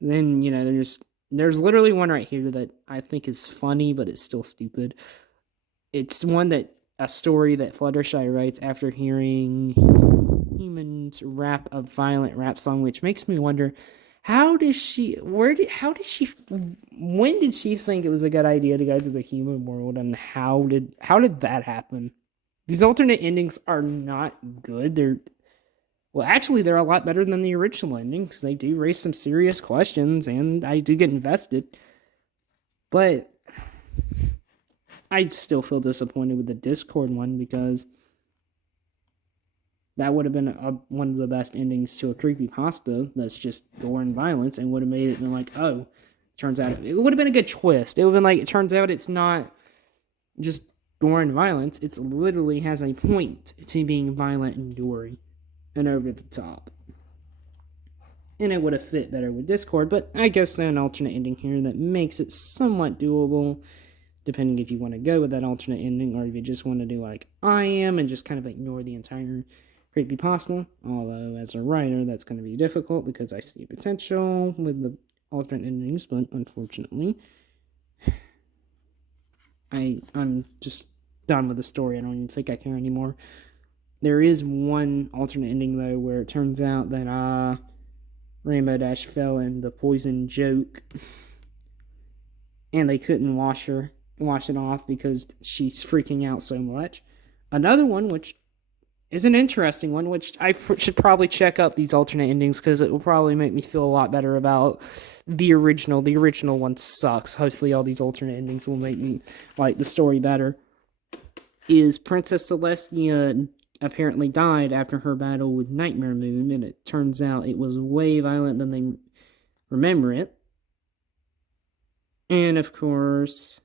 Then, you know, there's literally one right here that I think is funny, but it's still stupid. It's a story that Fluttershy writes after hearing Humans rap a violent rap song, which makes me wonder, when did she think it was a good idea to go to the human world, and how did that happen? These alternate endings are not good. They're a lot better than the original ending, because they do raise some serious questions, and I do get invested. But I still feel disappointed with the Discord one, because that would have been one of the best endings to a creepypasta that's just gore and violence, and would have made it like, oh, turns out it would have been a good twist. It would have been like, it turns out it's not just gore and violence, it's literally has a point to being violent and gory and over the top. And it would have fit better with Discord, but I guess there's an alternate ending here that makes it somewhat doable, depending if you want to go with that alternate ending, or if you just want to do like I am and just kind of ignore the entire creepypasta. Although, as a writer, that's going to be difficult because I see potential with the alternate endings, but unfortunately, I'm just done with the story. I don't even think I care anymore. There is one alternate ending, though, where it turns out that Rainbow Dash fell in the poison joke, and they couldn't wash it off because she's freaking out so much. Another one, which is an interesting one, which I should probably check up these alternate endings, because it will probably make me feel a lot better about the original. The original one sucks. Hopefully all these alternate endings will make me like the story better. Is Princess Celestia apparently died after her battle with Nightmare Moon, and it turns out it was way violent than they remember it. And of course,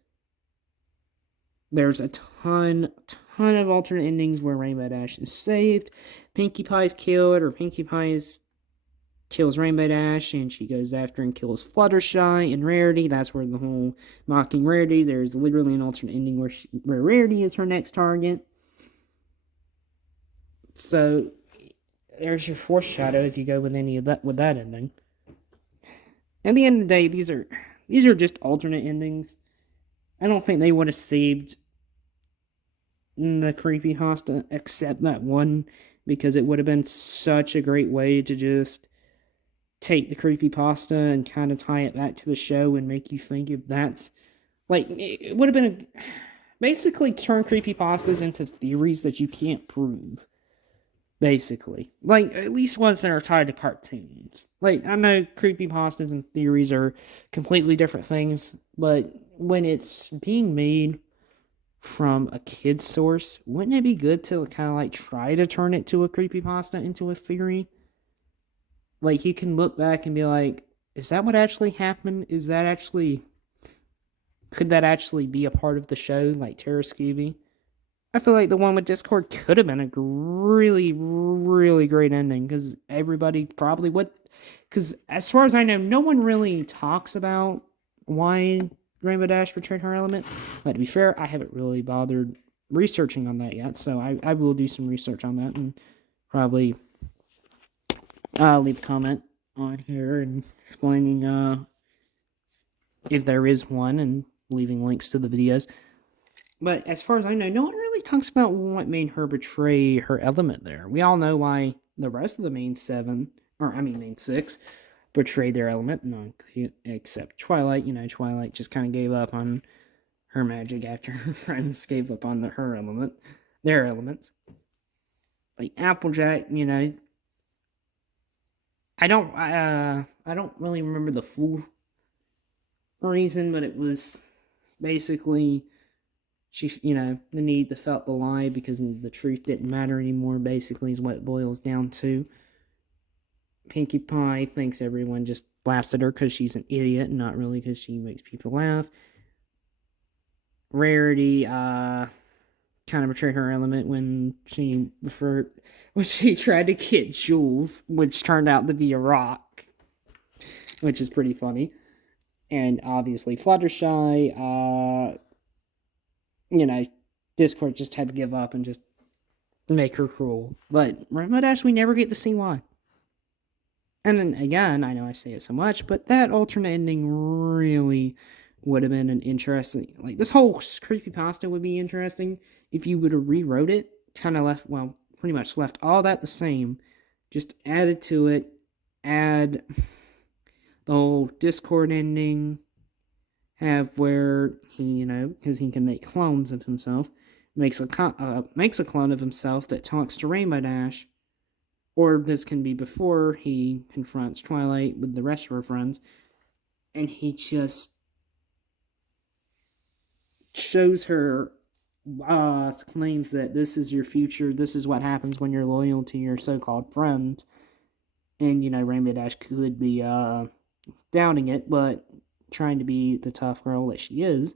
there's a ton of alternate endings where Rainbow Dash is saved. Pinkie Pie's killed, or Pinkie Pie's kills Rainbow Dash, and she goes after and kills Fluttershy and Rarity. That's where the whole mocking Rarity. There's literally an alternate ending where Rarity is her next target. So there's your foreshadow if you go with any of that with that ending. At the end of the day, these are just alternate endings. I don't think they would have saved the creepypasta except that one, because it would have been such a great way to just take the creepypasta and kind of tie it back to the show and make you think if that's like it would have been basically turn creepypastas into theories that you can't prove. Basically, like at least ones that are tied to cartoons. Like I know creepypastas and theories are completely different things, but when it's being made from a kid's source, wouldn't it be good to kind of like try to turn it to a creepypasta into a theory? Like you can look back and be like, is that what actually happened? Is that actually could that actually be a part of the show, like Terror Scooby? I feel like the one with Discord could have been a really, really great ending because everybody probably would. Because as far as I know, no one really talks about why Rainbow Dash betrayed her element. But to be fair, I haven't really bothered researching on that yet, so I will do some research on that and probably leave a comment on here and explaining if there is one and leaving links to the videos. But as far as I know, no one really talks about what made her betray her element there. We all know why the rest of the main main six, betrayed their element, no, except Twilight. You know, Twilight just kind of gave up on her magic after her friends gave up on their elements. Like Applejack, you know, I don't really remember the full reason, but it was basically she, the felt the lie because the truth didn't matter anymore, basically, is what it boils down to. Pinkie Pie thinks everyone just laughs at her because she's an idiot, and not really because she makes people laugh. Rarity, kind of betrayed her element when she tried to get Jules, which turned out to be a rock, which is pretty funny. And obviously Fluttershy, Discord just had to give up and just make her cruel. But Rainbow Dash, we never get to see why. And then again, I know I say it so much, but that alternate ending really would have been an interesting, like this whole creepypasta would be interesting if you would have rewrote it, kind of pretty much left all that the same, just added to it, add the whole Discord ending, have where he, because he can make clones of himself, makes a clone of himself that talks to Rainbow Dash, or this can be before he confronts Twilight with the rest of her friends, and he just shows her, claims that this is your future, this is what happens when you're loyal to your so-called friends, and, Rainbow Dash could be, doubting it, but trying to be the tough girl that she is.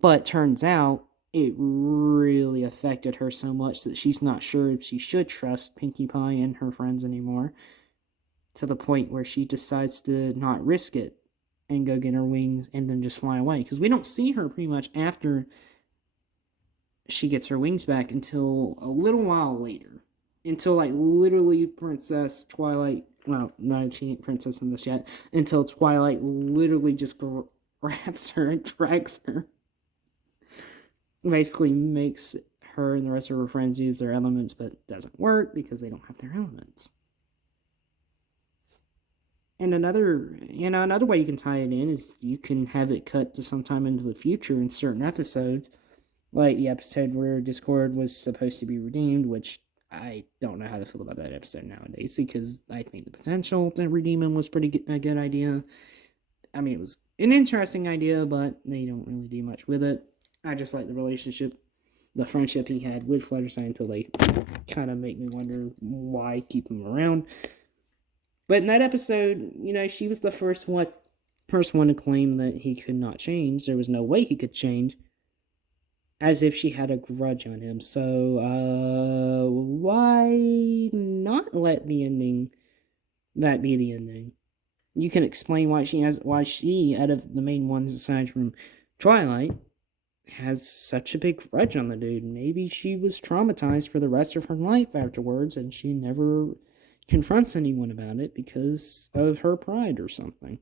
But turns out it really affected her so much that she's not sure if she should trust Pinkie Pie and her friends anymore, to the point where she decides to not risk it and go get her wings and then just fly away. Because we don't see her pretty much after she gets her wings back until a little while later. Until, literally Princess Twilight... Well, no, she ain't princess in this yet. Until Twilight literally just grabs her and drags her. Basically makes her and the rest of her friends use their elements, but it doesn't work because they don't have their elements. And another way you can tie it in is you can have it cut to sometime into the future in certain episodes. Like the episode where Discord was supposed to be redeemed, which I don't know how to feel about that episode nowadays, because I think the potential to redeem him was a good idea. I mean, it was an interesting idea, but they don't really do much with it. I just like the friendship he had with Fluttershy until they kind of make me wonder why keep him around. But in that episode, she was the first one to claim that he could not change. There was no way he could change. As if she had a grudge on him. So, why not let the ending that be the ending? You can explain why she, out of the main ones aside from Twilight, has such a big grudge on the dude. Maybe she was traumatized for the rest of her life afterwards, and she never confronts anyone about it because of her pride or something.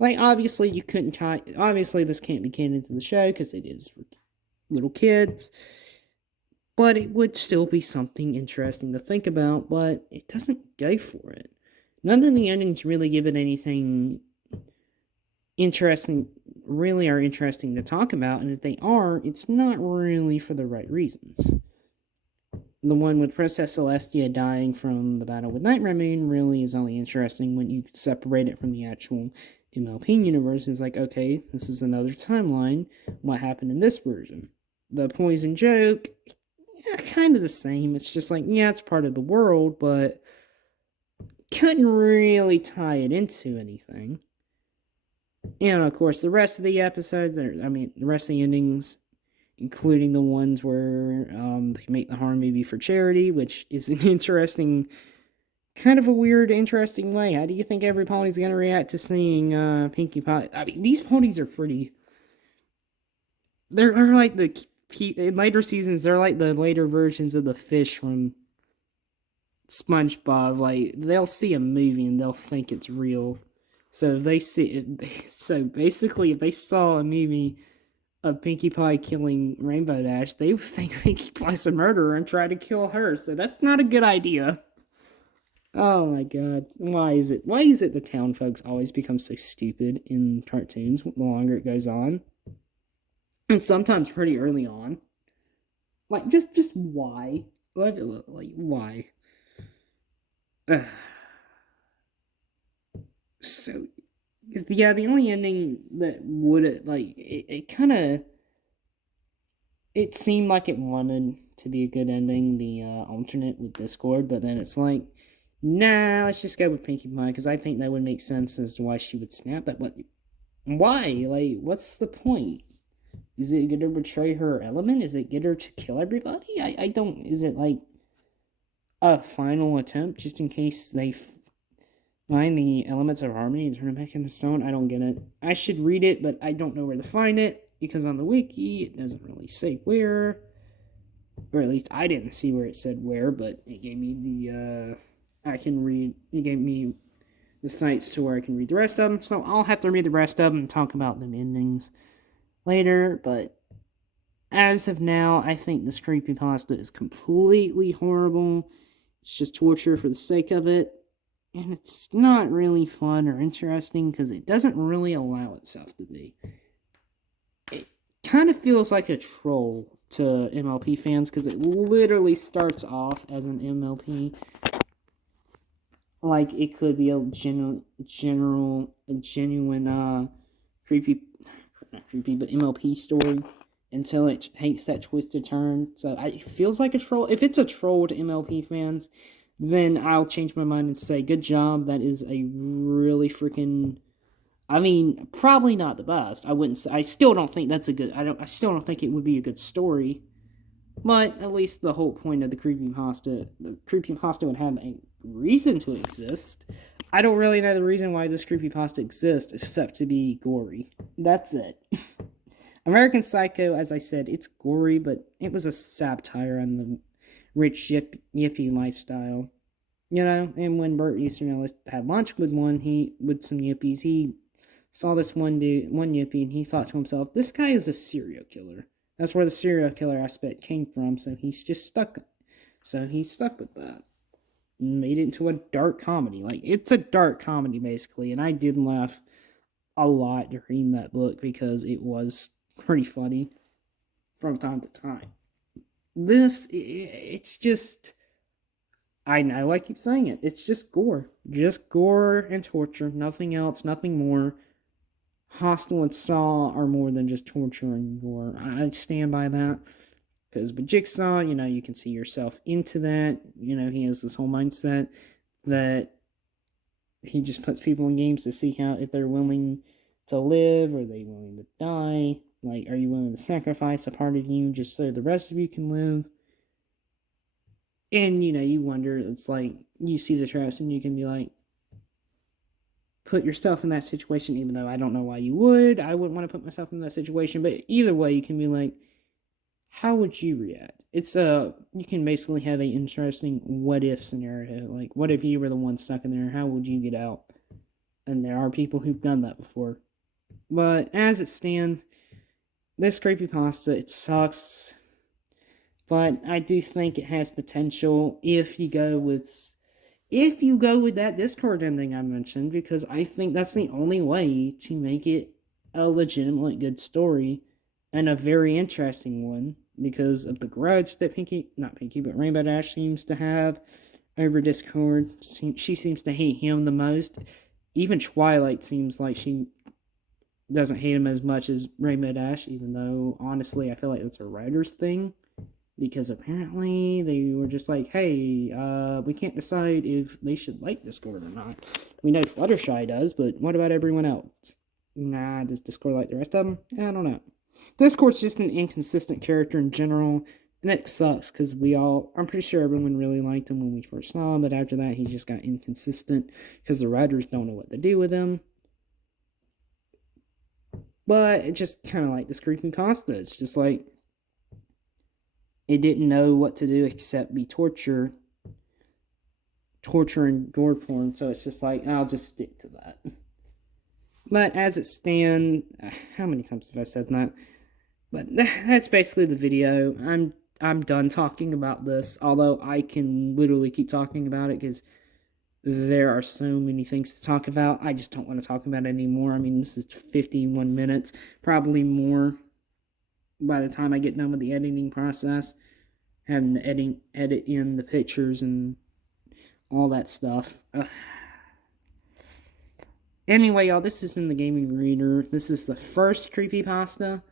Obviously, this can't be canon to the show because it is little kids. But it would still be something interesting to think about, but it doesn't go for it. None of the endings really give it anything interesting, really are interesting to talk about, and if they are, it's not really for the right reasons. The one with Princess Celestia dying from the battle with Nightmare Moon really is only interesting when you separate it from the actual MLP universe. It's like, okay, this is another timeline. What happened in this version? The poison joke, kind of the same. It's just like, yeah, it's part of the world, but couldn't really tie it into anything. And of course, the rest of the episodes, the rest of the endings, including the ones where they make the horror movie for charity, which is an interesting, kind of a weird, interesting way. How do you think every pony's going to react to seeing Pinkie Pie? I mean, these ponies are pretty. They're like in later seasons, they're like the later versions of the fish from SpongeBob. Like, they'll see a movie and they'll think it's real. So if they see it, so basically, if they saw a movie of Pinkie Pie killing Rainbow Dash, they would think Pinkie Pie's a murderer and try to kill her. So that's not a good idea. Oh my god. Why is it the town folks always become so stupid in cartoons the longer it goes on? And sometimes pretty early on. Like, just why? Like why? So, yeah, the only ending that would, like, it kind of, it seemed like it wanted to be a good ending, the alternate with Discord, but then it's like, nah, let's just go with Pinkie Pie, because I think that would make sense as to why she would snap that. But why? Like, what's the point? Is it going to betray her element? Is it get her to kill everybody? I don't, is it like a final attempt just in case they find the elements of harmony and turn it back into stone? I don't get it. I should read it, but I don't know where to find it, because on the wiki, it doesn't really say where. Or at least I didn't see where it said where, but it gave me the, it gave me the sites to where I can read the rest of them, so I'll have to read the rest of them and talk about them endings later, but as of now, I think this creepypasta is completely horrible. It's just torture for the sake of it, and it's not really fun or interesting because it doesn't really allow itself to be. It kind of feels like a troll to MLP fans because it literally starts off as an MLP. Like, it could be a genuine creepy, not creepy, but MLP story until it takes that twisted turn. So it feels like a troll. If it's a troll to MLP fans, then I'll change my mind and say, good job. That is a really freaking, I mean, probably not the best. I still don't think that's a good, I still don't think it would be a good story. But at least the whole point of the creepypasta would have a reason to exist. I don't really know the reason why this creepypasta exists, except to be gory. That's it. American Psycho, as I said, it's gory, but it was a satire on the rich yippie lifestyle. You know, and when Bert Easton Ellis had lunch with some yippies, he saw this one yippie, and he thought to himself, this guy is a serial killer. That's where the serial killer aspect came from, so he's just stuck. So he stuck with that. Made it into a dark comedy. Like, it's a dark comedy, basically, and I did laugh a lot during that book because it was pretty funny from time to time. This, it's just, I know I keep saying it, it's just gore. Just gore and torture, nothing else, nothing more. Hostel and Saw are more than just torture and gore. I stand by that. Because with Jigsaw, you know, you can see yourself into that. You know, he has this whole mindset that he just puts people in games to see if they're willing to live, or are they willing to die. Like, are you willing to sacrifice a part of you just so the rest of you can live? And, you know, you wonder, it's like, you see the traps and you can be like, put yourself in that situation, even though I don't know why you would. I wouldn't want to put myself in that situation, but either way, you can be like, how would you react? You can basically have an interesting what if scenario. Like, what if you were the one stuck in there? How would you get out? And there are people who've done that before. But as it stands, this creepypasta, it sucks, but I do think it has potential if you go with that Discord ending I mentioned, because I think that's the only way to make it a legitimately good story and a very interesting one, because of the grudge that Rainbow Dash seems to have over Discord. She seems to hate him the most. Even Twilight seems like she doesn't hate him as much as Rainbow Dash, even though, honestly, I feel like that's a writer's thing. Because apparently they were just like, hey, we can't decide if they should like Discord or not. We know Fluttershy does, but what about everyone else? Nah, does Discord like the rest of them? I don't know. Discord's just an inconsistent character in general, and it sucks because I'm pretty sure everyone really liked him when we first saw him, but after that he just got inconsistent because the writers don't know what to do with him. But it just kind of like this creepypasta. It's just like, it didn't know what to do except be torture and gore porn, so it's just like, I'll just stick to that. But as it stands, how many times have I said that? But that's basically the video. I'm done talking about this, although I can literally keep talking about it because there are so many things to talk about. I just don't want to talk about it anymore. I mean, this is 51 minutes, probably more by the time I get done with the editing process, having to edit in the pictures and all that stuff. Anyway, y'all, this has been the Gaming Reader. This is the first creepypasta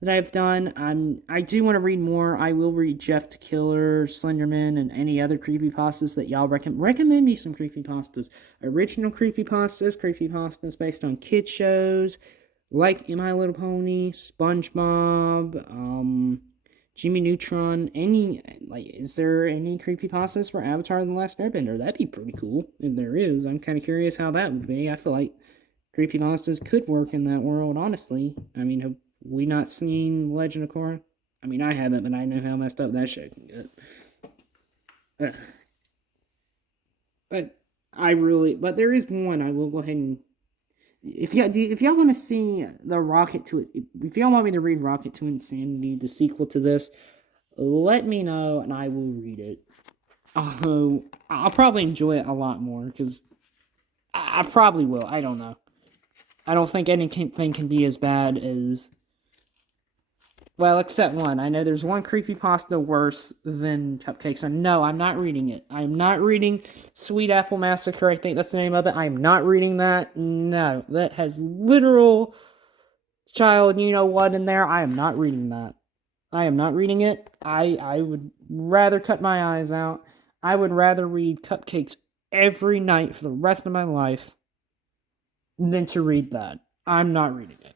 that I've done. I do want to read more. I will read Jeff the Killer, Slenderman, and any other creepypastas that y'all recommend me some creepypastas. Original creepypastas based on kid shows, like My Little Pony, SpongeBob, Jimmy Neutron. Is there any creepypastas for Avatar: The Last Airbender? That'd be pretty cool. If there is, I'm kind of curious how that would be. I feel like creepypastas could work in that world, honestly. I mean, have we not seen Legend of Korra? I mean, I haven't, but I know how messed up that show can get. But there is one I will go ahead and, if y'all want to see if y'all want me to read Rocket to Insanity, the sequel to this, let me know and I will read it. Although I'll probably enjoy it a lot more because I probably will. I don't know. I don't think anything can be as bad as, well, except one. I know there's one creepypasta worse than Cupcakes, and no, I'm not reading it. I'm not reading Sweet Apple Massacre, I think that's the name of it. I'm not reading that. No, that has literal child you-know-what in there. I am not reading that. I am not reading it. I would rather cut my eyes out. I would rather read Cupcakes every night for the rest of my life than to read that. I'm not reading it.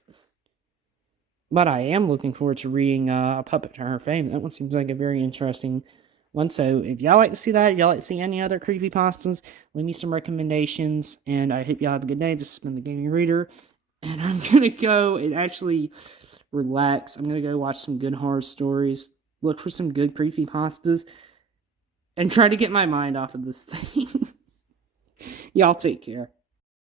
But I am looking forward to reading A Puppet to Her Fame. That one seems like a very interesting one. So if y'all like to see that, if y'all like to see any other creepypastas, leave me some recommendations. And I hope y'all have a good day. This has been the Gaming Reader. And I'm going to go and actually relax. I'm going to go watch some good horror stories, look for some good creepypastas, and try to get my mind off of this thing. Y'all take care.